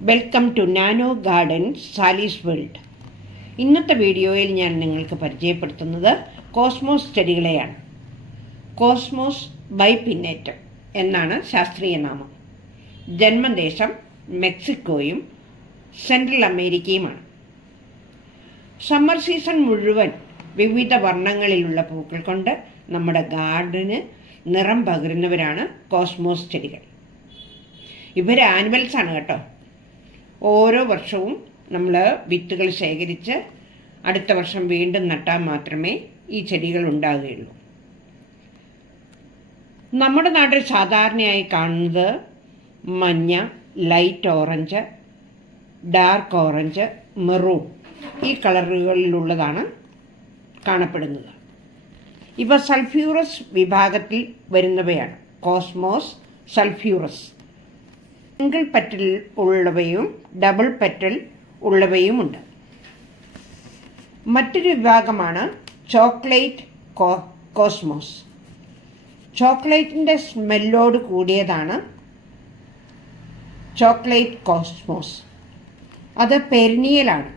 Welcome to nano garden Sali's world. ഇന്നത്തെ വീഡിയോയിൽ ഞാൻ നിങ്ങൾക്ക് പരിചയപ്പെടുത്തുന്നത് കോസ്മോസ് ചെടികളെയാണ്. കോസ്മോസ് ബൈപിന്നേറ്റം എന്നാണ് ശാസ്ത്രീയ നാമം. ജന്മദേശം മെക്സിക്കോയും സെൻട്രൽ അമേരിക്കയുമാണ്. സമ്മർ സീസൺ മുഴുവൻ വിവിധ വർണ്ണങ്ങളിലുള്ള പൂക്കൾ കൊണ്ട് നമ്മുടെ ഗാർഡന് നിറം പകരുന്നവരാണ് കോസ്മോസ് ചെടികൾ. ഇവർ ആനിമൽസാണ് കേട്ടോ. ഓരോ വർഷവും നമ്മൾ വിത്തുകൾ ശേഖരിച്ച് അടുത്ത വർഷം വീണ്ടും നട്ടാൽ മാത്രമേ ഈ ചെടികൾ ഉണ്ടാകുകയുള്ളൂ. നമ്മുടെ നാട്ടിൽ സാധാരണയായി കാണുന്നത് മഞ്ഞ, light orange, dark orange, maroon ഈ കളറുകളിലുള്ളതാണ് കാണപ്പെടുന്നത്. ഇവ സൾഫ്യൂറസ് വിഭാഗത്തിൽ വരുന്നവയാണ്. Cosmos sulphureus. സിംഗിൾ പെറ്റൽ ഉള്ളവയും ഡബിൾ പെറ്റൽ ഉള്ളവയുമുണ്ട്. മറ്റൊരു വിഭാഗമാണ് ചോക്ലേറ്റ് കോസ്മോസ്. ചോക്ലേറ്റിൻ്റെ സ്മെല്ലോട് കൂടിയതാണ് ചോക്ലേറ്റ് കോസ്മോസ്. അത് പെരിനിയലാണ്.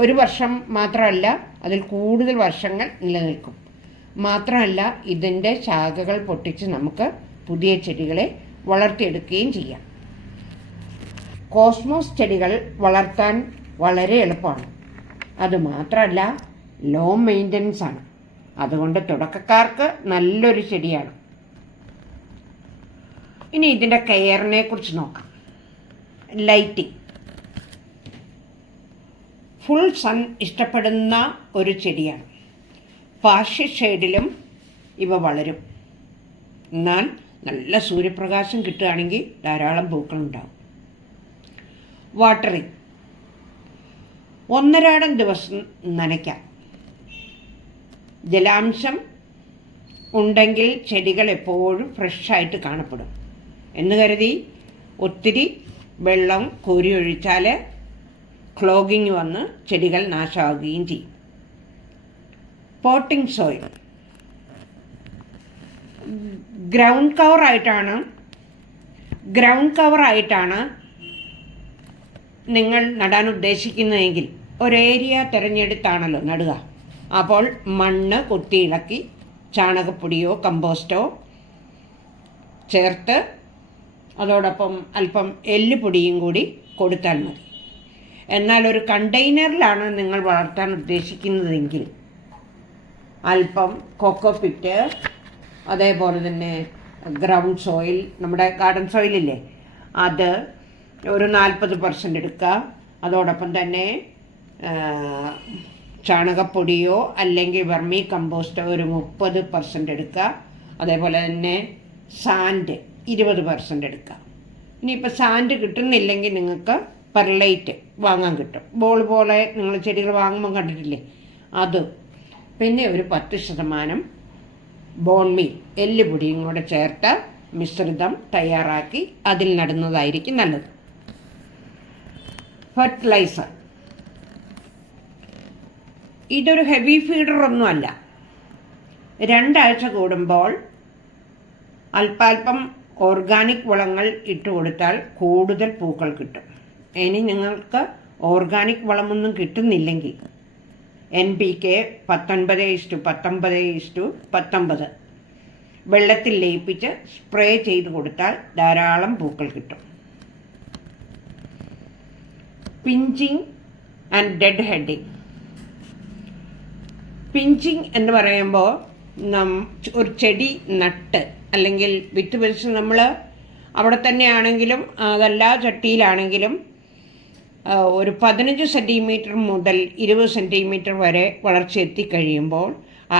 ഒരു വർഷം മാത്രമല്ല, അതിൽ കൂടുതൽ വർഷങ്ങൾ നിലനിൽക്കും. മാത്രമല്ല, ഇതിൻ്റെ ശാഖകൾ പൊട്ടിച്ച് നമുക്ക് പുതിയ ചെടികളെ വളർത്തിയെടുക്കുകയും ചെയ്യാം. കോസ്മോസ് ചെടികൾ വളർത്താൻ വളരെ എളുപ്പമാണ്. അതുമാത്രമല്ല, ലോ മെയിൻ്റനൻസ് ആണ്. അതുകൊണ്ട് തുടക്കക്കാർക്ക് നല്ലൊരു ചെടിയാണ്. ഇനി ഇതിൻ്റെ കെയറിനെ കുറിച്ച് നോക്കാം. ലൈറ്റിംഗ്. ഫുൾ സൺ ഇഷ്ടപ്പെടുന്ന ഒരു ചെടിയാണ്. പാർഷ്യൽ ഷെയ്ഡിലും ഇവ വളരും. എന്നാൽ നല്ല സൂര്യപ്രകാശം കിട്ടുകയാണെങ്കിൽ ധാരാളം പൂക്കളുണ്ടാവും. വാട്ടറിങ്. 1.5 ദിവസം നനയ്ക്കാം. ജലാംശം ഉണ്ടെങ്കിൽ ചെടികൾ എപ്പോഴും ഫ്രഷായിട്ട് കാണപ്പെടും എന്ന് കരുതി ഒത്തിരി വെള്ളം കോരി ഒഴിച്ചാൽ ക്ലോഗിങ് വന്ന് ചെടികൾ നാശമാകുകയും ചെയ്യും. Potting soil. ഗ്രൗണ്ട് കവറായിട്ടാണ് നിങ്ങൾ നടാൻ ഉദ്ദേശിക്കുന്നതെങ്കിൽ ഒരേരിയ തിരഞ്ഞെടുത്താണല്ലോ നടുക. അപ്പോൾ മണ്ണ് കുത്തിയിളക്കി ചാണകപ്പൊടിയോ കമ്പോസ്റ്റോ ചേർത്ത് അതോടൊപ്പം അല്പം എല്ലുപൊടിയും കൂടി കൊടുത്താൽ മതി. എന്നാൽ ഒരു കണ്ടെയ്നറിലാണ് നിങ്ങൾ വളർത്താൻ ഉദ്ദേശിക്കുന്നതെങ്കിൽ അല്പം കൊക്കോപിറ്റ്, അതേപോലെ തന്നെ ഗ്രൗണ്ട് സോയിൽ, നമ്മുടെ ഗാർഡൻ സോയിലില്ലേ, അത് ഒരു 40% എടുക്കുക. അതോടൊപ്പം തന്നെ ചാണകപ്പൊടിയോ അല്ലെങ്കിൽ വെർമി കമ്പോസ്റ്റോ ഒരു 30% എടുക്കുക. അതേപോലെ തന്നെ സാൻഡ് 20% എടുക്കുക. ഇനിയിപ്പോൾ സാൻഡ് കിട്ടുന്നില്ലെങ്കിൽ നിങ്ങൾക്ക് പെർലൈറ്റ് വാങ്ങാൻ കിട്ടും. ബോൾ പോലെ നിങ്ങൾ ചെടികൾ വാങ്ങുമ്പോൾ കണ്ടിട്ടില്ലേ, അത്. പിന്നെ ഒരു 10% ബോൺമീൽ, എല്ലുപൊടിയും കൂടെ ചേർത്ത മിശ്രിതം തയ്യാറാക്കി അതിൽ നടുന്നതായിരിക്കും നല്ലത്. ഫെർട്ടിലൈസർ. ഇതൊരു ഹെവി ഫീഡറൊന്നുമല്ല. 2 ആഴ്ച കൂടുമ്പോൾ അല്പാൽപ്പം ഓർഗാനിക് വളങ്ങൾ ഇട്ട് കൊടുത്താൽ കൂടുതൽ പൂക്കൾ കിട്ടും. ഇനി നിങ്ങൾക്ക് ഓർഗാനിക് വളമൊന്നും കിട്ടുന്നില്ലെങ്കിൽ NPK 19:19:19 വെള്ളത്തിൽ ലയിപ്പിച്ച് സ്പ്രേ ചെയ്ത് കൊടുത്താൽ ധാരാളം പൂക്കൾ കിട്ടും. Pinching and dead heading. Pinching എന്ന് പറയുമ്പോൾ ഒരു ചെടി നട്ട് അല്ലെങ്കിൽ വിത്ത് വെച്ച് നമ്മൾ അവിടെ തന്നെയാണെങ്കിലും അതല്ല ചട്ടിയിലാണെങ്കിലും ഒരു 15 സെൻറ്റിമീറ്റർ മുതൽ 20 സെൻറ്റിമീറ്റർ വരെ വളർച്ച എത്തിക്കഴിയുമ്പോൾ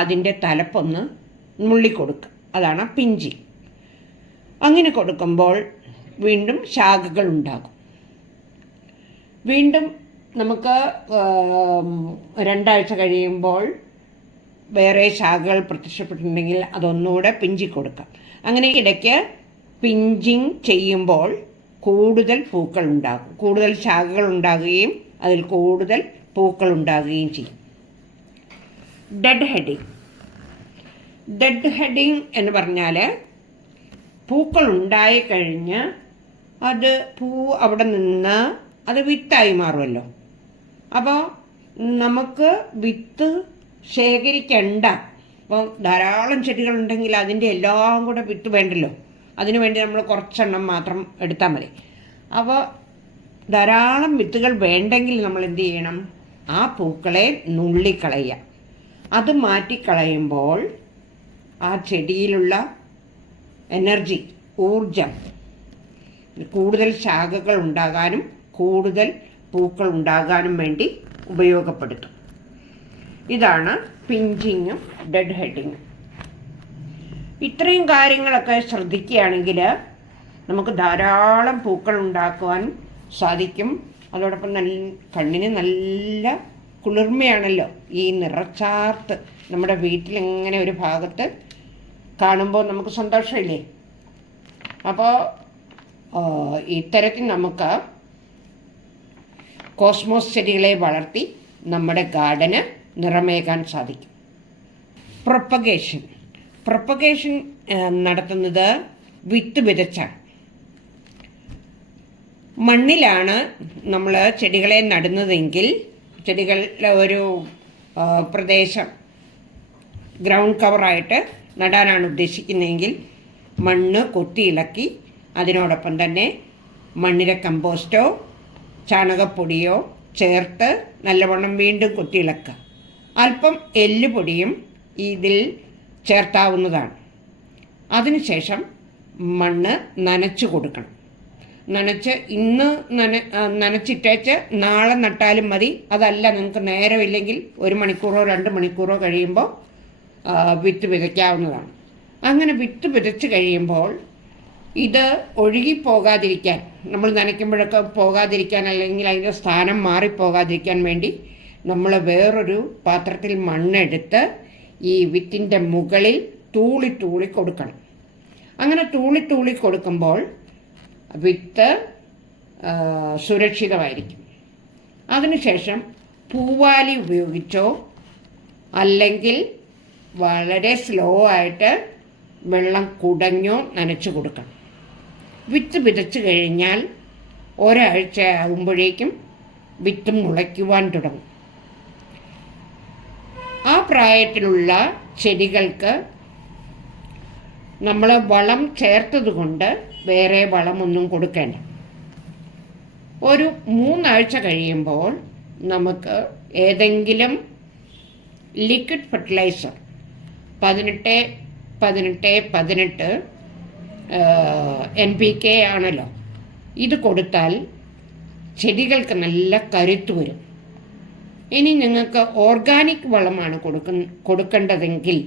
അതിൻ്റെ തലപ്പൊന്ന് നുള്ളിക്കൊടുക്കുക. അതാണ് പിഞ്ചിങ്. അങ്ങനെ കൊടുക്കുമ്പോൾ വീണ്ടും ശാഖകൾ ഉണ്ടാകും. വീണ്ടും നമുക്ക് 2 ആഴ്ച കഴിയുമ്പോൾ വേറെ ശാഖകൾ പ്രത്യക്ഷപ്പെട്ടിട്ടുണ്ടെങ്കിൽ അതൊന്നുകൂടെ പിഞ്ചിക്കൊടുക്കാം. അങ്ങനെ ഇടയ്ക്ക് പിഞ്ചിങ് ചെയ്യുമ്പോൾ കൂടുതൽ പൂക്കൾ ഉണ്ടാകും, കൂടുതൽ ശാഖകൾ ഉണ്ടാകുകയും അതിൽ കൂടുതൽ പൂക്കൾ ഉണ്ടാകുകയും ചെയ്യും. ഡെഡ് ഹെഡിങ് എന്ന് പറഞ്ഞാൽ പൂക്കൾ ഉണ്ടായി കഴിഞ്ഞ് അത് പൂ അവിടെ നിന്ന് അത് വിത്തായി മാറുമല്ലോ. അപ്പോൾ നമുക്ക് വിത്ത് ശേഖരിക്കണ്ട. അപ്പോൾ ധാരാളം ചെടികളുണ്ടെങ്കിൽ അതിൻ്റെ എല്ലാം കൂടെ വിത്ത് വേണ്ടല്ലോ. അതിനു വേണ്ടി നമ്മൾ കുറച്ചെണ്ണം മാത്രം എടുത്താൽ മതി. അപ്പോൾ ധാരാളം വിത്തുകൾ വേണ്ടെങ്കിൽ നമ്മൾ എന്ത് ചെയ്യണം? ആ പൂക്കളെ നുള്ളിക്കളയുക. അത് മാറ്റിക്കളയുമ്പോൾ ആ ചെടിയിലുള്ള എനർജി, ഊർജം, കൂടുതൽ ശാഖകൾ ഉണ്ടാകാനും കൂടുതൽ പൂക്കൾ ഉണ്ടാകാനും വേണ്ടി ഉപയോഗപ്പെടുത്തും. ഇതാണ് പിഞ്ചിങ്ങും ഡെഡ് ഹെഡിങ്ങും. ഇത്രയും കാര്യങ്ങളൊക്കെ ശ്രദ്ധിക്കുകയാണെങ്കിൽ നമുക്ക് ധാരാളം പൂക്കൾ ഉണ്ടാക്കുവാൻ സാധിക്കും. അതോടൊപ്പം കണ്ണിന് നല്ല കുളിർമയാണല്ലോ ഈ നിറച്ചാർത്ത് നമ്മുടെ വീട്ടിലിങ്ങനെ ഒരു ഭാഗത്ത് കാണുമ്പോൾ നമുക്ക് സന്തോഷമില്ലേ? അപ്പോൾ ഇത്തരത്തിൽ നമുക്ക് കോസ്മോസ് ചെടികളെ വളർത്തി നമ്മുടെ ഗാർഡന് നിറമേകാൻ സാധിക്കും. പ്രൊപ്പഗേഷൻ നടത്തുന്നത് വിത്ത് വിതച്ചാണ്. മണ്ണിലാണ് നമ്മൾ ചെടികളെ നടുന്നതെങ്കിൽ, ചെടികളുടെ ഒരു പ്രദേശം ഗ്രൗണ്ട് കവറായിട്ട് നടാനാണ് ഉദ്ദേശിക്കുന്നതെങ്കിൽ മണ്ണ് കൊത്തിയിളക്കി അതിനോടൊപ്പം തന്നെ മണ്ണിര കമ്പോസ്റ്റോ ചാണകപ്പൊടിയോ ചേർത്ത് നല്ലവണ്ണം വീണ്ടും കൊത്തിയിളക്കുക. അല്പം എല്ലുപൊടിയും ഇതിൽ ചേർത്താവുന്നതാണ്. അതിനുശേഷം മണ്ണ് നനച്ചു കൊടുക്കണം. ഇന്ന് നനച്ചിട്ടേച്ച് നാളെ നട്ടാലും മതി. അതല്ല, നിങ്ങൾക്ക് നേരമില്ലെങ്കിൽ 1 മണിക്കൂറോ 2 മണിക്കൂറോ കഴിയുമ്പോൾ വിത്ത് വിതയ്ക്കാവുന്നതാണ്. അങ്ങനെ വിത്ത് വിതച്ച് കഴിയുമ്പോൾ ഇത് ഒഴുകിപ്പോകാതിരിക്കാൻ, നമ്മൾ നനയ്ക്കുമ്പോഴൊക്കെ പോകാതിരിക്കാൻ, അല്ലെങ്കിൽ അതിൻ്റെ സ്ഥാനം മാറിപ്പോകാതിരിക്കാൻ വേണ്ടി നമ്മൾ വേറൊരു പാത്രത്തിൽ മണ്ണെടുത്ത് ഈ വിത്തിൻ്റെ മുകളിൽ തൂളി കൊടുക്കണം. അങ്ങനെ തൂളി കൊടുക്കുമ്പോൾ വിത്ത് സുരക്ഷിതമായിരിക്കും. അതിനുശേഷം പൂവാലി ഉപയോഗിച്ചോ അല്ലെങ്കിൽ വളരെ സ്ലോ ആയിട്ട് വെള്ളം കുടഞ്ഞോ നനച്ചു കൊടുക്കണം. വിത്ത് വിതച്ച് കഴിഞ്ഞാൽ ഒരാഴ്ച ആകുമ്പോഴേക്കും വിത്ത് മുളയ്ക്കുവാൻ തുടങ്ങും. ആ പ്രായത്തിലുള്ള ചെടികൾക്ക് നമ്മൾ വളം ചേർത്തത് കൊണ്ട് വേറെ വളമൊന്നും കൊടുക്കേണ്ട. ഒരു 3 ആഴ്ച കഴിയുമ്പോൾ നമുക്ക് ഏതെങ്കിലും ലിക്വിഡ് ഫെർട്ടിലൈസർ 18 NPK ആണല്ലോ, ഇത് കൊടുത്താൽ ചെടികൾക്ക് നല്ല കരുത്ത് വരും. ഇനി നിങ്ങൾക്ക് ഓർഗാനിക് വളമാണ് കൊടുക്കേണ്ടതെങ്കിൽ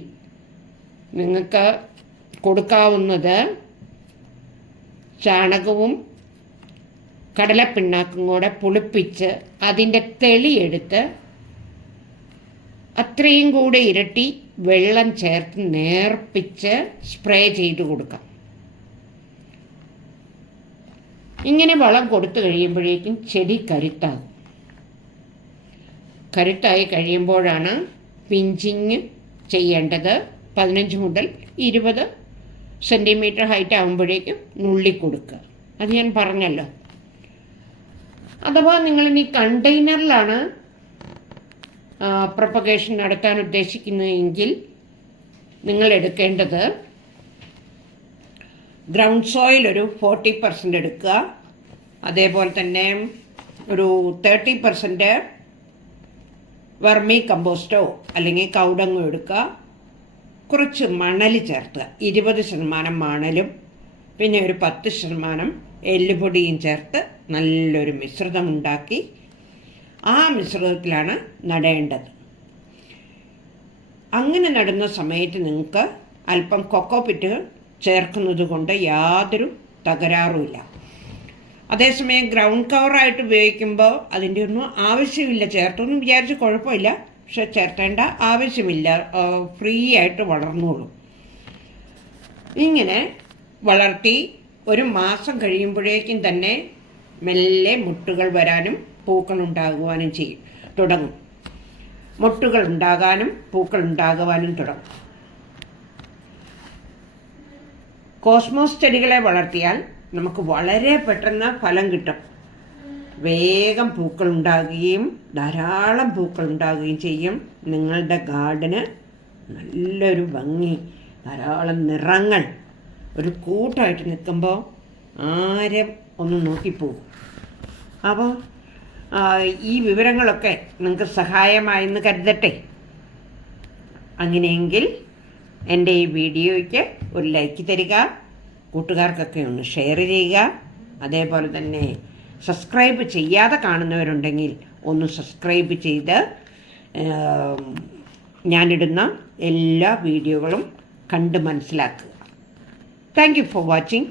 നിങ്ങൾക്ക് കൊടുക്കാവുന്നത് ചാണകവും കടലപ്പിണ്ണാക്കും കൂടെ പുളിപ്പിച്ച് അതിൻ്റെ തെളിയെടുത്ത് അത്രയും കൂടെ ഇരട്ടി വെള്ളം ചേർത്ത് നേർപ്പിച്ച് സ്പ്രേ ചെയ്ത് കൊടുക്കാം. ഇങ്ങനെ വളം കൊടുത്തു കഴിയുമ്പോഴേക്കും ചെടി കരുത്തായി കഴിയുമ്പോഴാണ് പിഞ്ചിങ് ചെയ്യേണ്ടത്. 15 മുതൽ 20 സെൻറ്റിമീറ്റർ ഹൈറ്റ് ആകുമ്പോഴേക്കും നുള്ളിക്കൊടുക്കുക. അത് ഞാൻ പറഞ്ഞല്ലോ. അഥവാ നിങ്ങളിനി കണ്ടെയ്നറിലാണ് പ്രൊപ്പഗേഷൻ നടത്താൻ ഉദ്ദേശിക്കുന്നതെങ്കിൽ നിങ്ങൾ എടുക്കേണ്ടത് ഗ്രൗണ്ട് സോയിൽ ഒരു 40% എടുക്കുക. അതേപോലെ തന്നെ ഒരു 30% വെർമി കമ്പോസ്റ്റോ അല്ലെങ്കിൽ കൗഡങ്ങോ എടുക്കുക. കുറച്ച് മണൽ ചേർത്തുക, 20% മണലും പിന്നെ ഒരു 10% എല്ലുപൊടിയും ചേർത്ത് നല്ലൊരു മിശ്രിതം ഉണ്ടാക്കി ആ മിശ്രിതത്തിലാണ് നടേണ്ടത്. അങ്ങനെ നടുന്ന സമയത്ത് നിങ്ങൾക്ക് അല്പം കൊക്കോപിറ്റ് ചേർക്കുന്നത് കൊണ്ട് യാതൊരു തകരാറുമില്ല. അതേസമയം ഗ്രൗണ്ട് കവറായിട്ട് ഉപയോഗിക്കുമ്പോൾ അതിൻ്റെ ഒന്നും ആവശ്യമില്ല. ചേർത്തൊന്നും വിചാരിച്ച് കുഴപ്പമില്ല, പക്ഷെ ചേർത്തേണ്ട ആവശ്യമില്ല. ഫ്രീ ആയിട്ട് വളർന്നോളും. ഇങ്ങനെ വളർത്തി 1 മാസം കഴിയുമ്പോഴേക്കും തന്നെ മെല്ലെ മുട്ടുകൾ വരാനും പൂക്കൾ ഉണ്ടാകുവാനും തുടങ്ങും. മുട്ടുകൾ ഉണ്ടാകാനും പൂക്കൾ ഉണ്ടാകുവാനും തുടങ്ങും. കോസ്മോസ് ചെടികളെ വളർത്തിയാൽ നമുക്ക് വളരെ പെട്ടെന്ന് ഫലം കിട്ടും. വേഗം പൂക്കൾ ഉണ്ടാകുകയും ധാരാളം പൂക്കൾ ഉണ്ടാകുകയും ചെയ്യും. നിങ്ങളുടെ ഗാർഡന് നല്ലൊരു ഭംഗി, ധാരാളം നിറങ്ങൾ ഒരു കൂട്ടമായിട്ട് നിൽക്കുമ്പോൾ ആരും ഒന്ന് നോക്കിപ്പോകും. അപ്പോൾ ഈ വിവരങ്ങളൊക്കെ നിങ്ങൾക്ക് സഹായമായെന്ന് കരുതട്ടെ. അങ്ങനെയെങ്കിൽ എൻ്റെ ഈ വീഡിയോയ്ക്ക് ഒരു ലൈക്ക് തരിക, കൂട്ടുകാർക്കൊക്കെ ഒന്ന് ഷെയർ ചെയ്യുക. അതേപോലെ തന്നെ സബ്സ്ക്രൈബ് ചെയ്യാതെ കാണുന്നവരുണ്ടെങ്കിൽ ഒന്ന് സബ്സ്ക്രൈബ് ചെയ്ത് ഞാനിടുന്ന എല്ലാ വീഡിയോകളും കണ്ട് മനസ്സിലാക്കുക. Thank you for watching.